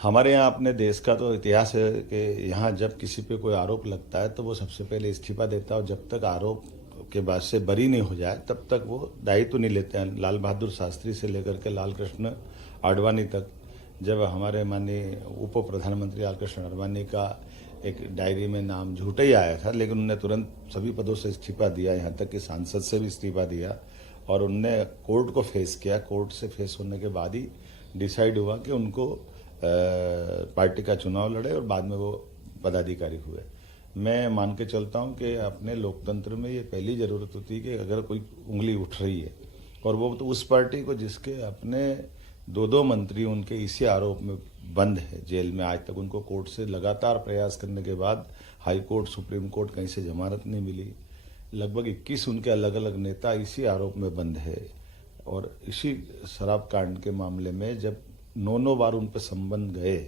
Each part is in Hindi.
हमारे यहाँ अपने देश का तो इतिहास है कि यहाँ जब किसी पे कोई आरोप लगता है तो वो सबसे पहले इस्तीफा देता है और जब तक आरोप के बाद से बरी नहीं हो जाए तब तक वो दायित्व नहीं लेते हैं। लाल बहादुर शास्त्री से लेकर के लाल कृष्ण आडवाणी तक, जब हमारे माननीय उप प्रधानमंत्री लाल कृष्ण आडवाणी का एक डायरी में नाम झूठा ही आया था, लेकिन उन्होंने तुरंत सभी पदों से इस्तीफा दिया, यहाँ तक कि सांसद से भी इस्तीफा दिया और उनने कोर्ट को फेस किया। कोर्ट से फेस होने के बाद ही डिसाइड हुआ कि उनको पार्टी का चुनाव लड़े और बाद में वो पदाधिकारी हुए। मैं मान के चलता हूं कि अपने लोकतंत्र में ये पहली जरूरत होती है कि अगर कोई उंगली उठ रही है और वो तो उस पार्टी को जिसके अपने दो दो मंत्री उनके इसी आरोप में बंद है जेल में, आज तक उनको कोर्ट से लगातार प्रयास करने के बाद हाई कोर्ट सुप्रीम कोर्ट कहीं से जमानत नहीं मिली। लगभग 21 उनके अलग अलग नेता इसी आरोप में बंद है और इसी शराब कांड के मामले में जब 9 बार उन पर संबंध गए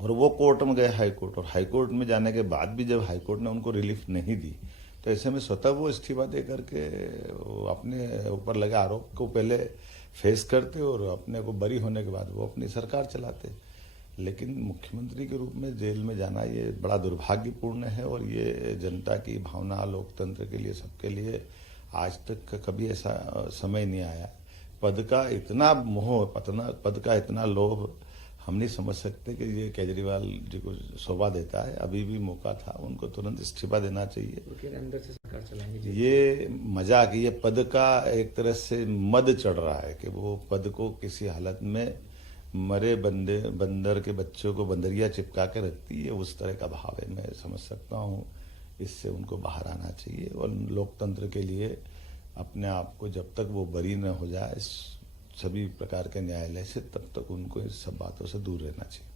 और वो कोर्ट में गए हाई कोर्ट, और हाई कोर्ट में जाने के बाद भी जब हाई कोर्ट ने उनको रिलीफ नहीं दी तो ऐसे में स्वतः वो इस्तीफा दे करके अपने ऊपर लगे आरोप को पहले फेस करते और अपने को बरी होने के बाद वो अपनी सरकार चलाते। लेकिन मुख्यमंत्री के रूप में जेल में जाना ये बड़ा दुर्भाग्यपूर्ण है और ये जनता की भावना, लोकतंत्र के लिए, सबके लिए आज तक कभी ऐसा समय नहीं आया। पद का इतना मोह, पद का इतना लोभ हम नहीं समझ सकते कि ये केजरीवाल जी को शोभा देता है। अभी भी मौका था, उनको तुरंत इस्तीफा देना चाहिए। अंदर से सरकार चलाएंगे ये मजाक, ये पद का एक तरह से मद चढ़ रहा है कि वो पद को किसी हालत में मरे बंदर के बच्चों को बंदरिया चिपका के रखती है, उस तरह का भाव है। मैं समझ सकता हूँ, इससे उनको बाहर आना चाहिए और लोकतंत्र के लिए अपने आप को जब तक वो बरी न हो जाए सभी प्रकार के न्यायालय से, तब तक उनको इस सब बातों से दूर रहना चाहिए।